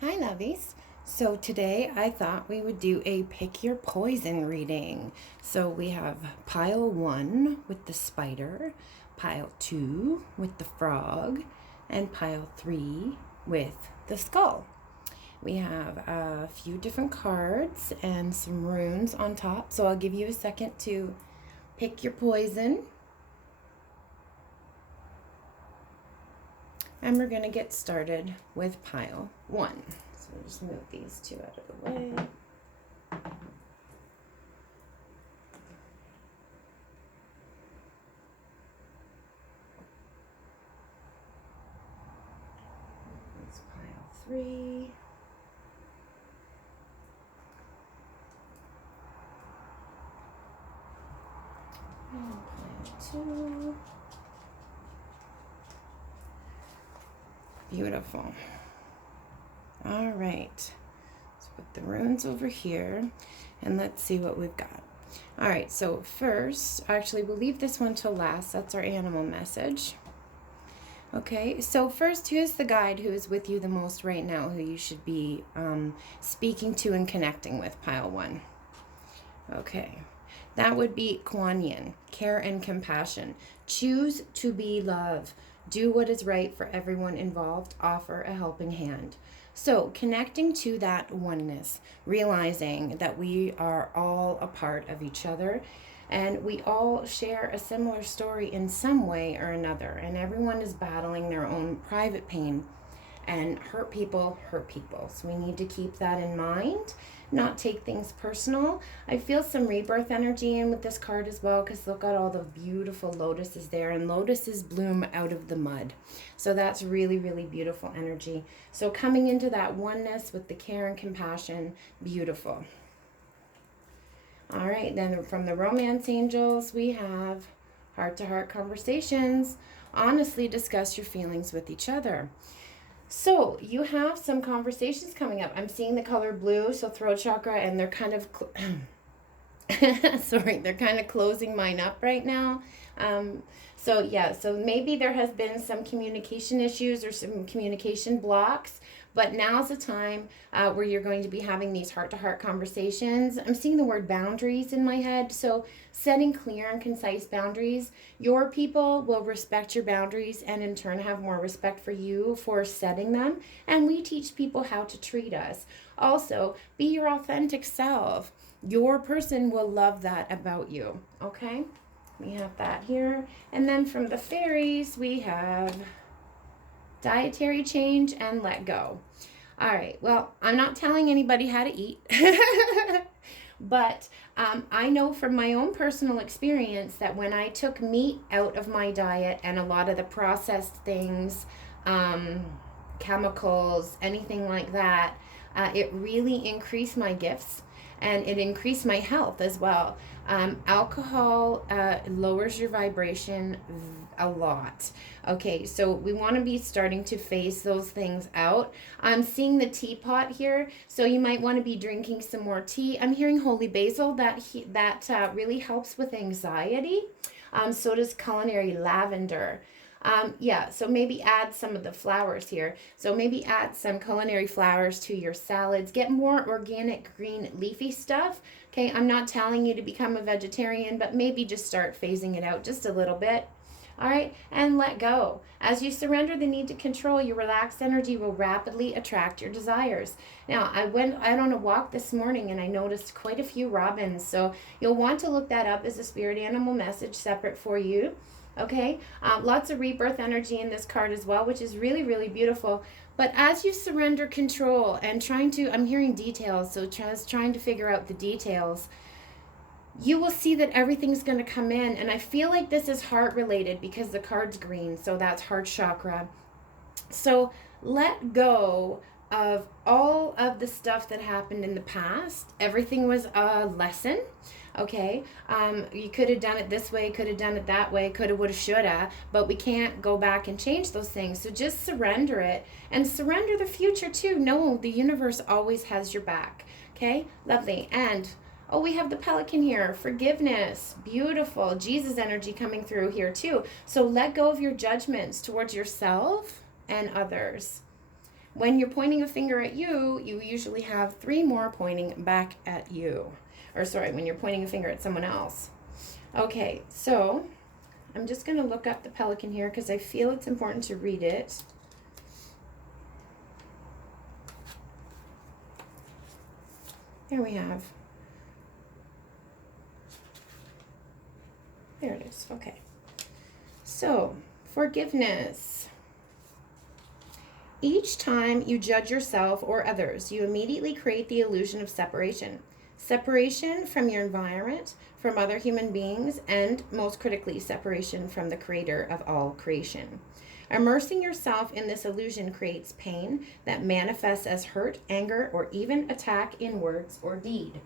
Hi, lovies. So today I thought we would do a pick your poison reading. So we have pile 1 with the spider, pile 2 with the frog, and pile 3 with the skull. We have a few different cards and some runes on top. So I'll give you a second to pick your poison. And we're going to get started with pile 1. So we'll just move these two out of the way. That's pile 3. And pile 2. Beautiful. All right. Let's put the runes over here and let's see what we've got. All right, so first, actually, we'll leave this one till last. That's our animal message. Okay, so first, who's the guide who is with you the most right now, who you should be speaking to and connecting with, pile 1? Okay, that would be Kuan Yin, care and compassion. Choose to be love. Do what is right for everyone involved. Offer a helping hand. So connecting to that oneness, realizing that we are all a part of each other and we all share a similar story in some way or another, and everyone is battling their own private pain, and hurt people. So we need to keep that in mind, not take things personal. I feel some rebirth energy in with this card as well, because look at all the beautiful lotuses there, and lotuses bloom out of the mud. So that's really, really beautiful energy. So coming into that oneness with the care and compassion, beautiful. All right, then from the romance angels, we have heart-to-heart conversations. Honestly discuss your feelings with each other. So you have some conversations coming up. I'm seeing the color blue, so throat chakra, and they're kind of, sorry, they're kind of closing mine up right now. So maybe there has been some communication issues or some communication blocks, but now's the time where you're going to be having these heart-to-heart conversations. I'm seeing the word boundaries in my head, so setting clear and concise boundaries. Your people will respect your boundaries and in turn have more respect for you for setting them, and we teach people how to treat us. Also, be your authentic self. Your person will love that about you, okay? We have that here. And then from the fairies, we have dietary change and let go. All right, well, I'm not telling anybody how to eat, but I know from my own personal experience that when I took meat out of my diet and a lot of the processed things, chemicals, anything like that, it really increased my gifts and it increased my health as well. Alcohol lowers your vibration a lot. Okay, so we want to be starting to phase those things out. I'm seeing the teapot here, so you might want to be drinking some more tea. I'm hearing holy basil, that really helps with anxiety. So does culinary lavender. So maybe add some of the flowers here. So maybe add some culinary flowers to your salads. Get more organic, green, leafy stuff. Okay, I'm not telling you to become a vegetarian, but maybe just start phasing it out just a little bit. All right, and let go. As you surrender the need to control, your relaxed energy will rapidly attract your desires. Now, I went out on a walk this morning and I noticed quite a few robins. So you'll want to look that up as a spirit animal message separate for you. Okay, lots of rebirth energy in this card as well, which is really, really beautiful. But as you surrender control and I'm hearing details, so just trying to figure out the details, you will see that everything's going to come in. And I feel like this is heart related because the card's green, so that's heart chakra. So let go of all of the stuff that happened in the past. Everything was a lesson. Okay, you could have done it this way, could have done it that way, coulda, woulda, shoulda, but we can't go back and change those things. So just surrender it and surrender the future too. No, the universe always has your back. Okay, lovely. And oh, we have the pelican here. Forgiveness. Beautiful. Jesus energy coming through here too. So let go of your judgments towards yourself and others. When you're pointing a finger at you, you usually have 3 more pointing back at you. Or sorry, when you're pointing a finger at someone else. Okay, so I'm just going to look up the pelican here because I feel it's important to read it. There we have. There it is. Okay. So, forgiveness. Each time you judge yourself or others, you immediately create the illusion of separation. Separation from your environment, from other human beings, and most critically, separation from the creator of all creation. Immersing yourself in this illusion creates pain that manifests as hurt, anger, or even attack in words or deed.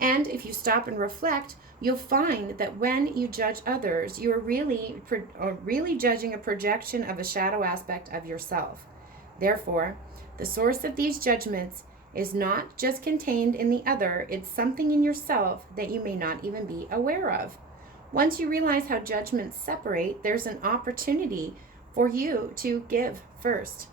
And if you stop and reflect, you'll find that when you judge others, you are really judging a projection of a shadow aspect of yourself. Therefore, the source of these judgments is not just contained in the other, it's something in yourself that you may not even be aware of. Once you realize how judgments separate, there's an opportunity for you to forgive first.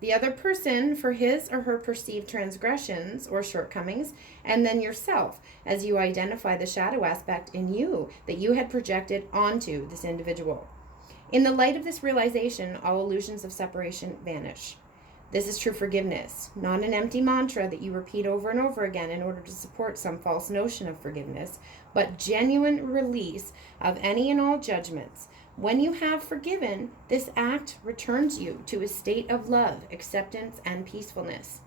The other person for his or her perceived transgressions or shortcomings, and then yourself as you identify the shadow aspect in you that you had projected onto this individual. In the light of this realization, all illusions of separation vanish. This is true forgiveness, not an empty mantra that you repeat over and over again in order to support some false notion of forgiveness, but genuine release of any and all judgments. When you have forgiven, this act returns you to a state of love, acceptance, and peacefulness.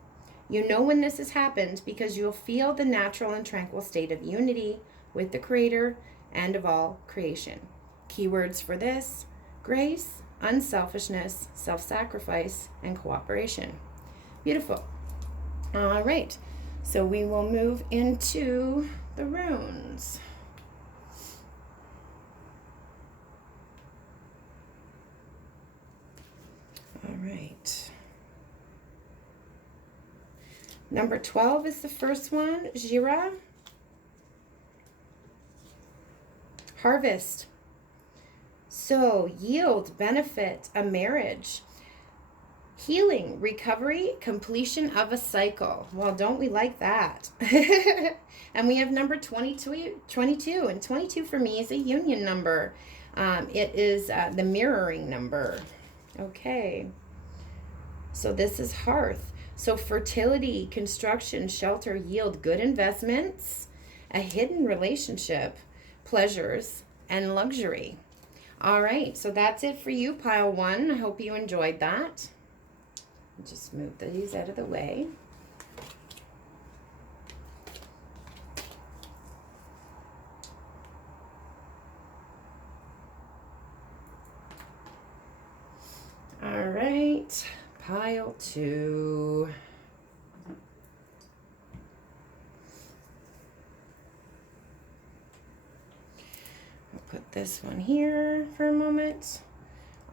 You know when this has happened because you'll feel the natural and tranquil state of unity with the Creator and of all creation. Keywords for this: grace, unselfishness, self-sacrifice, and cooperation. Beautiful. All right, so we will move into the runes. All right. Number 12 is the first one, Jira. Harvest. So, yield, benefit, a marriage, healing, recovery, completion of a cycle. Well, don't we like that? And we have number 22, and 22 for me is a union number. It is the mirroring number. Okay. So this is hearth. So fertility, construction, shelter, yield, good investments, a hidden relationship, pleasures, and luxury. All right, so that's it for you, pile 1. I hope you enjoyed that. Just move these out of the way. All right, pile 2. Put this one here for a moment.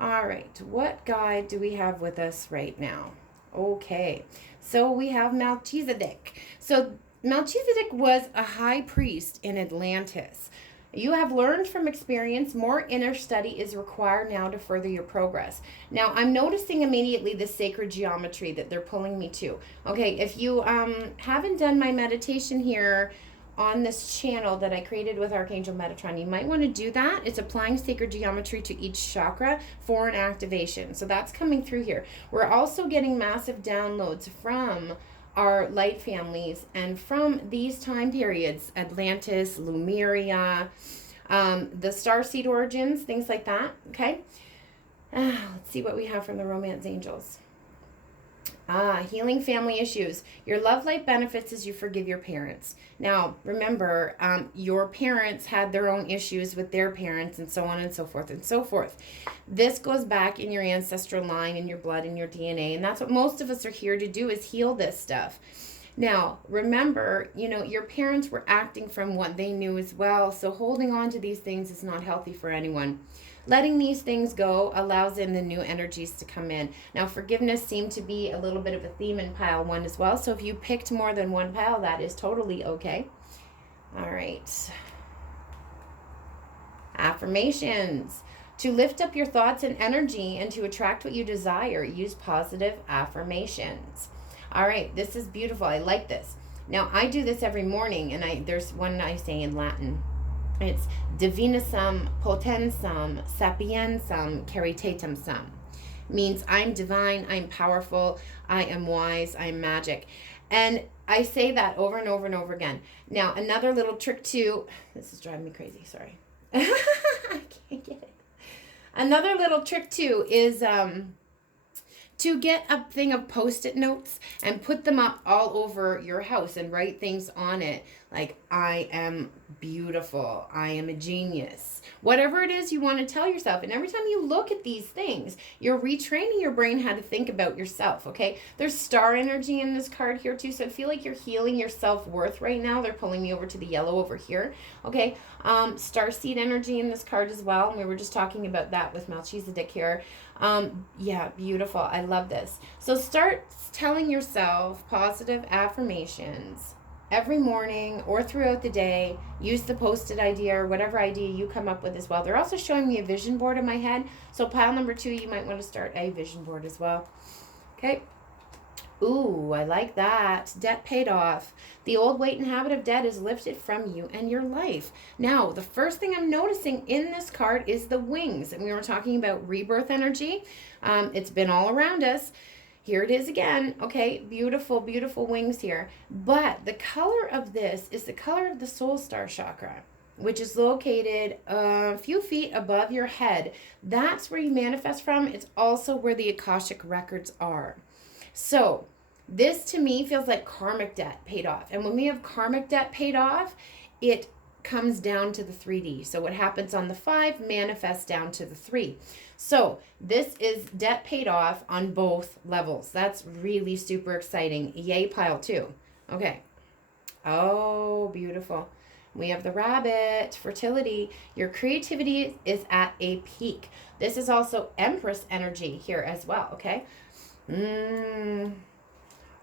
All right, what guide do we have with us right now? Okay, so we have Melchizedek. So Melchizedek was a high priest in Atlantis. You have learned from experience, more inner study is required now to further your progress. Now, I'm noticing immediately the sacred geometry that they're pulling me to. Okay, if you haven't done my meditation here on this channel that I created with Archangel Metatron, you might want to do that. It's applying sacred geometry to each chakra for an activation. So that's coming through here. We're also getting massive downloads from our light families and from these time periods, Atlantis, Lemuria, the starseed origins, things like that. Okay. Let's see what we have from the romance angels. Healing family issues. Your love life benefits as you forgive your parents. Now, remember, your parents had their own issues with their parents and so on and so forth and so forth. This goes back in your ancestral line, in your blood, in your DNA, and that's what most of us are here to do, is heal this stuff. Now, remember, your parents were acting from what they knew as well, so holding on to these things is not healthy for anyone. Letting these things go allows in the new energies to come in. Now, forgiveness seemed to be a little bit of a theme in pile 1 as well. So if you picked more than one pile, that is totally okay. All right. Affirmations. To lift up your thoughts and energy and to attract what you desire, use positive affirmations. All right, this is beautiful. I like this. Now, I do this every morning, and there's one I say in Latin. It's divinissum potensum sapiensum caritatem sum. Means I'm divine, I'm powerful, I am wise, I'm magic. And I say that over and over and over again. Now, another little trick too. This is driving me crazy, sorry. I can't get it. Another little trick too is to get a thing of Post-it notes and put them up all over your house and write things on it. Like, I am beautiful. I am a genius. Whatever it is you want to tell yourself. And every time you look at these things, you're retraining your brain how to think about yourself, okay? There's star energy in this card here too. So I feel like you're healing your self-worth right now. They're pulling me over to the yellow over here, okay? Starseed energy in this card as well. And we were just talking about that with Melchizedek here. Yeah, beautiful. I love this. So start telling yourself positive affirmations every morning or throughout the day. Use the Post-it idea or whatever idea you come up with as well. They're also showing me a vision board in my head. So pile number 2, you might want to start a vision board as well. Okay. Ooh, I like that. Debt paid off. The old weight and habit of debt is lifted from you and your life. Now, the first thing I'm noticing in this card is the wings. And we were talking about rebirth energy. It's been all around us. Here it is again. Okay, beautiful, beautiful wings here. But the color of this is the color of the soul star chakra, which is located a few feet above your head. That's where you manifest from. It's also where the Akashic records are. So this to me feels like karmic debt paid off. And when we have karmic debt paid off, it comes down to the 3D. So what happens on the 5 manifests down to the 3. So this is debt paid off on both levels. That's really super exciting. Yay, pile 2. Okay. Oh, beautiful. We have the rabbit, fertility. Your creativity is at a peak. This is also Empress energy here as well, okay?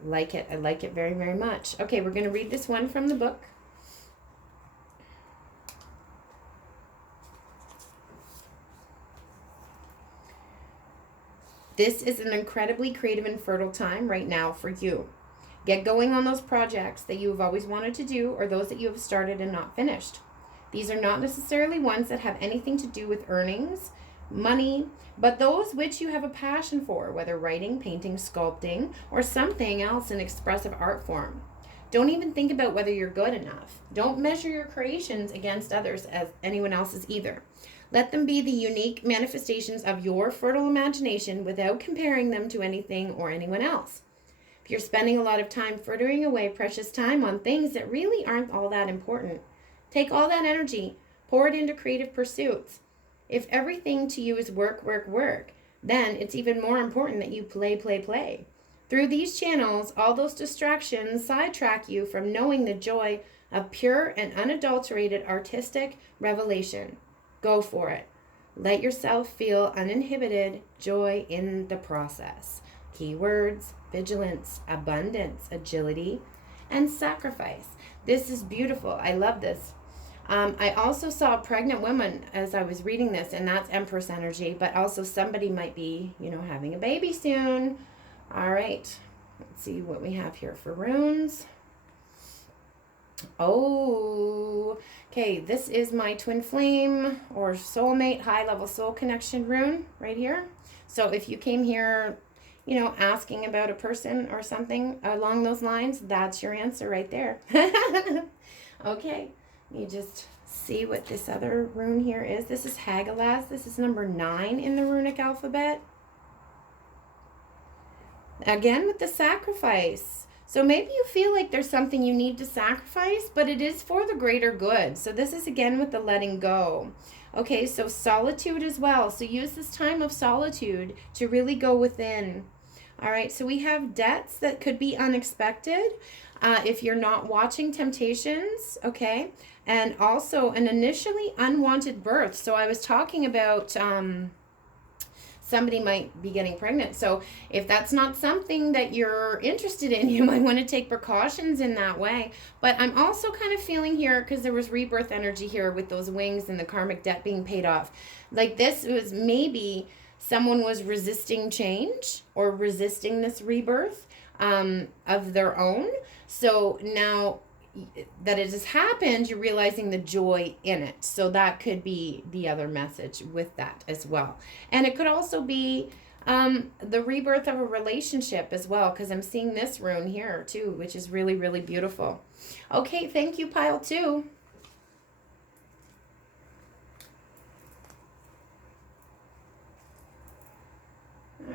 Like it. I like it very, very much. Okay, we're going to read this one from the book. This is an incredibly creative and fertile time right now for you. Get going on those projects that you have always wanted to do or those that you have started and not finished. These are not necessarily ones that have anything to do with earnings, money, but those which you have a passion for, whether writing, painting, sculpting, or something else in expressive art form. Don't even think about whether you're good enough. Don't measure your creations against others as anyone else's either. Let them be the unique manifestations of your fertile imagination without comparing them to anything or anyone else. If you're spending a lot of time frittering away precious time on things that really aren't all that important, take all that energy, pour it into creative pursuits. If everything to you is work, work, work, then it's even more important that you play, play, play. Through these channels, all those distractions sidetrack you from knowing the joy of pure and unadulterated artistic revelation. Go for it. Let yourself feel uninhibited joy in the process. Keywords: vigilance, abundance, agility, and sacrifice. This is beautiful. I love this. I also saw a pregnant woman as I was reading this, and that's Empress energy, but also somebody might be, having a baby soon. All right. Let's see what we have here for runes. Oh, okay. This is my twin flame or soulmate high level soul connection rune right here. So if you came here, asking about a person or something along those lines, that's your answer right there. Okay. You just see what this other rune here is. This is Hagalaz. This is number 9 in the runic alphabet. Again with the sacrifice. So maybe you feel like there's something you need to sacrifice, but it is for the greater good. So this is again with the letting go. Okay, so solitude as well. So use this time of solitude to really go within. All right, so we have debts that could be unexpected if you're not watching temptations, okay? And some initially unwanted birth. So I was talking about some somebody might be getting pregnant. So if that's not something that you're interested in, you might want to take precautions in that way. But I'm also kind of feeling here, because there was rebirth energy here with those wings and the karmic debt being paid off. Like this was maybe someone was resisting change or resisting this rebirth of their own. So now that it has happened, you're realizing the joy in it. So that could be the other message with that as well. And it could also be the rebirth of a relationship as well, because I'm seeing this rune here too, which is really, really beautiful. Okay, thank you, pile 2.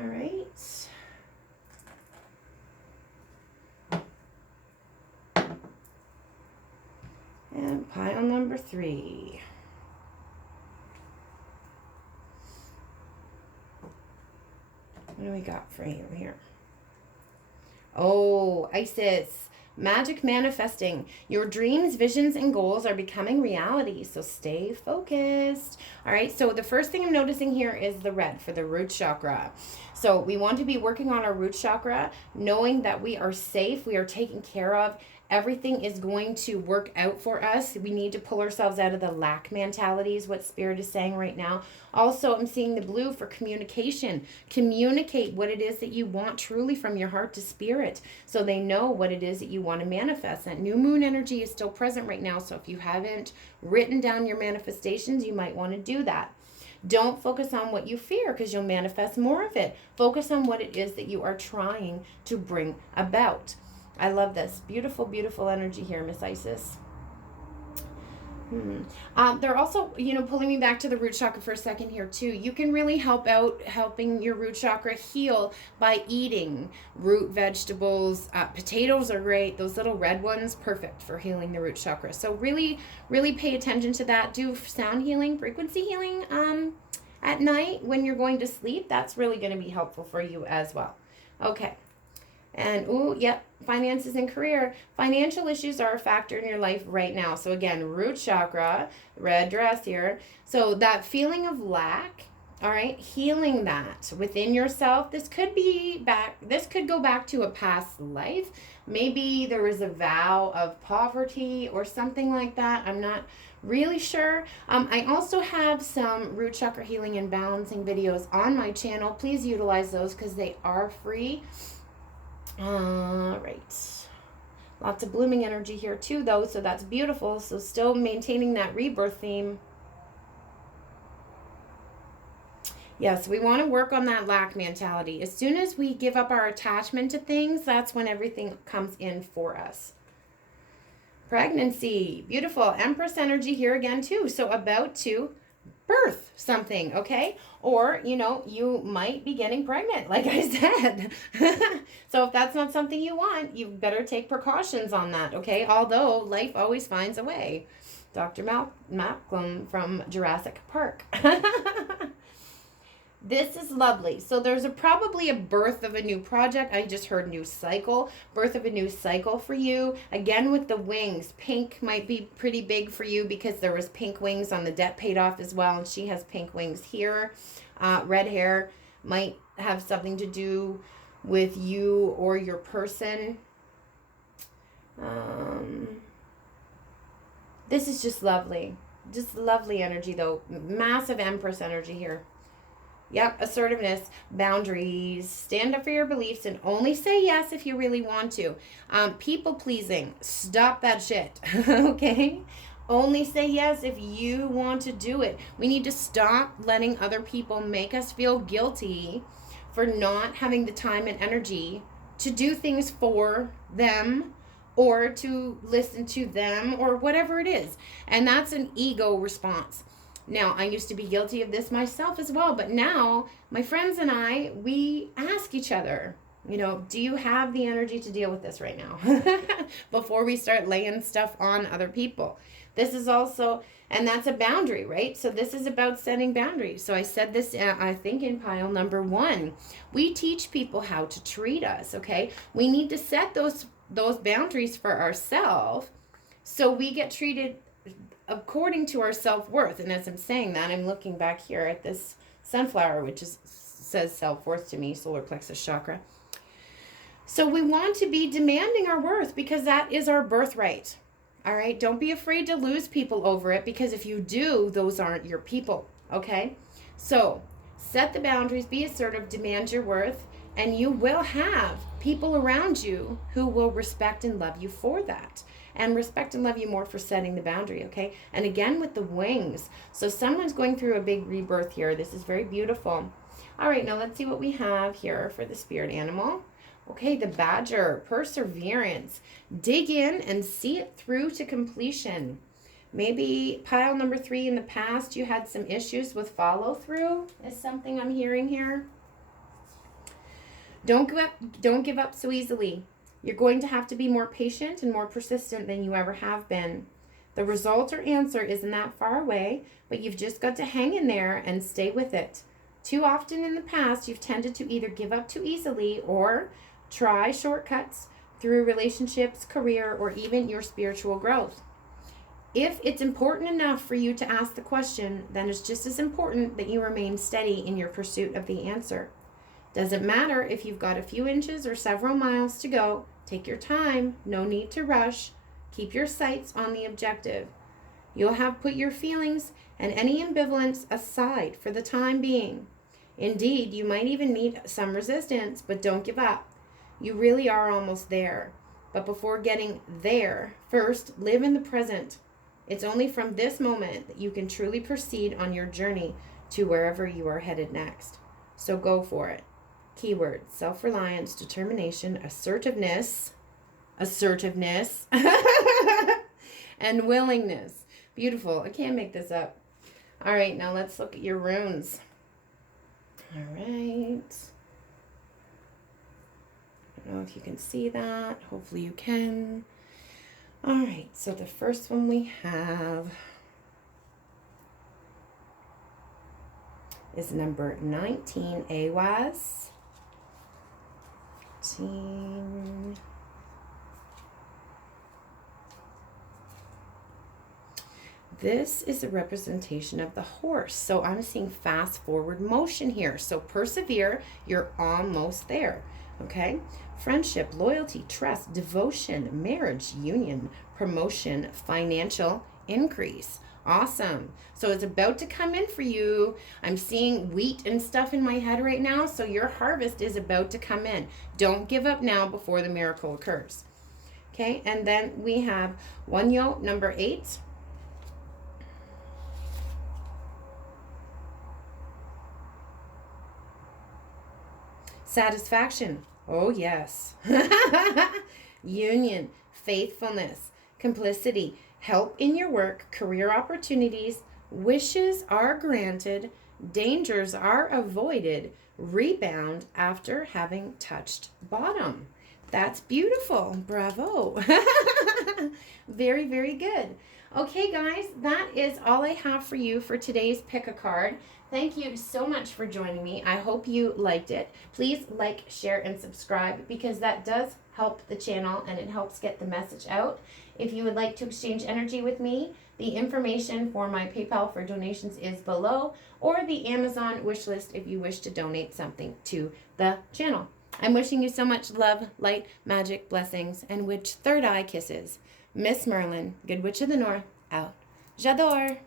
All right. And pile number 3. What do we got for you here? Oh, Isis. Magic manifesting. Your dreams, visions, and goals are becoming reality, so stay focused. All right, so the first thing I'm noticing here is the red for the root chakra. So we want to be working on our root chakra, knowing that we are safe, we are taken care of. Everything is going to work out for us. We need to pull ourselves out of the lack mentality is what Spirit is saying right now. Also, I'm seeing the blue for communication. Communicate what it is that you want truly from your heart to Spirit, so they know what it is that you want to manifest. That new moon energy is still present right now, so if you haven't written down your manifestations, you might want to do that. Don't focus on what you fear, because you'll manifest more of it. Focus on what it is that you are trying to bring about. I love this. Beautiful, beautiful energy here, Miss Isis. They're also, pulling me back to the root chakra for a second here too. You can really help out helping your root chakra heal by eating root vegetables. Potatoes are great. Those little red ones, perfect for healing the root chakra. So really, really pay attention to that. Do sound healing, frequency healing at night when you're going to sleep. That's really going to be helpful for you as well. Okay. And, finances and career. Financial issues are a factor in your life right now. So again, root chakra, red dress here. So that feeling of lack, all right, healing that within yourself. This could go back to a past life. Maybe there was a vow of poverty or something like that. I'm not really sure. I also have some root chakra healing and balancing videos on my channel. Please utilize those because they are free. All right. Lots of blooming energy here too, though, so that's beautiful. So still maintaining that rebirth theme. Yes, we want to work on that lack mentality. As soon as we give up our attachment to things, that's when everything comes in for us. Pregnancy. Beautiful. Empress energy here again too. So about to birth something, okay? Or, you might be getting pregnant, like I said. So if that's not something you want, you better take precautions on that, okay? Although life always finds a way. Dr. Malcolm from Jurassic Park. This is lovely. So there's probably a birth of a new project. I just heard new cycle. Birth of a new cycle for you. Again, with the wings. Pink might be pretty big for you because there was pink wings on the debt paid off as well. And she has pink wings here. Red hair might have something to do with you or your person. This is just lovely. Just lovely energy though. Massive Empress energy here. Yep, assertiveness, boundaries, stand up for your beliefs, and only say yes if you really want to. People pleasing, stop that shit, okay? Only say yes if you want to do it. We need to stop letting other people make us feel guilty for not having the time and energy to do things for them or to listen to them or whatever it is. And that's an ego response. Now, I used to be guilty of this myself as well, but now my friends and I, we ask each other, do you have the energy to deal with this right now? Before we start laying stuff on other people. This is also, and that's a boundary, right? So this is about setting boundaries. So I said this, I think in pile number 1. We teach people how to treat us, okay? We need to set those boundaries for ourselves so we get treated according to our self-worth. And as I'm saying that, I'm looking back here at this sunflower, which is says self-worth to me, solar plexus chakra. So we want to be demanding our worth because that is our birthright. All right? Don't be afraid to lose people over it, because if you do, those aren't your people. Okay? So set the boundaries, be assertive, demand your worth, and you will have people around you who will respect and love you for that. And respect and love you more for setting the boundary, okay? And again, with the wings. So someone's going through a big rebirth here. This is very beautiful. All right, now let's see what we have here for the spirit animal. Okay, the badger, perseverance. Dig in and see it through to completion. Maybe pile number 3, in the past you had some issues with follow through, is something I'm hearing here. Don't give up so easily. You're going to have to be more patient and more persistent than you ever have been. The result or answer isn't that far away, but you've just got to hang in there and stay with it. Too often in the past, you've tended to either give up too easily or try shortcuts through relationships, career, or even your spiritual growth. If it's important enough for you to ask the question, then it's just as important that you remain steady in your pursuit of the answer. Doesn't matter if you've got a few inches or several miles to go. Take your time. No need to rush. Keep your sights on the objective. You'll have put your feelings and any ambivalence aside for the time being. Indeed, you might even meet some resistance, but don't give up. You really are almost there. But before getting there, first live in the present. It's only from this moment that you can truly proceed on your journey to wherever you are headed next. So go for it. Keywords: self-reliance, determination, assertiveness, and willingness. Beautiful. I can't make this up. All right, now let's look at your runes. All right. I don't know if you can see that. Hopefully you can. All right, so the first one we have is number 19, AWAS. 15. This is a representation of the horse. So I'm seeing fast forward motion here. So persevere, you're almost there. Okay? Friendship, loyalty, trust, devotion, marriage, union, promotion, financial increase. Awesome. So it's about to come in for you. I'm seeing wheat and stuff in my head right now. So your harvest is about to come in. Don't give up now before the miracle occurs. Okay? And then we have Wanyo, number 8. Satisfaction. Oh, yes. Union, faithfulness, complicity, help in your work, career opportunities, wishes are granted, dangers are avoided, rebound after having touched bottom. That's beautiful. Bravo. Very, very good. Okay, guys, that is all I have for you for today's Pick a Card. Thank you so much for joining me. I hope you liked it. Please like, share, and subscribe, because that does help the channel and it helps get the message out. If you would like to exchange energy with me, the information for my PayPal for donations is below, or the Amazon wish list if you wish to donate something to the channel. I'm wishing you so much love, light, magic, blessings, and witch third eye kisses. MsMerlin, Good Witch of the North, out. J'adore.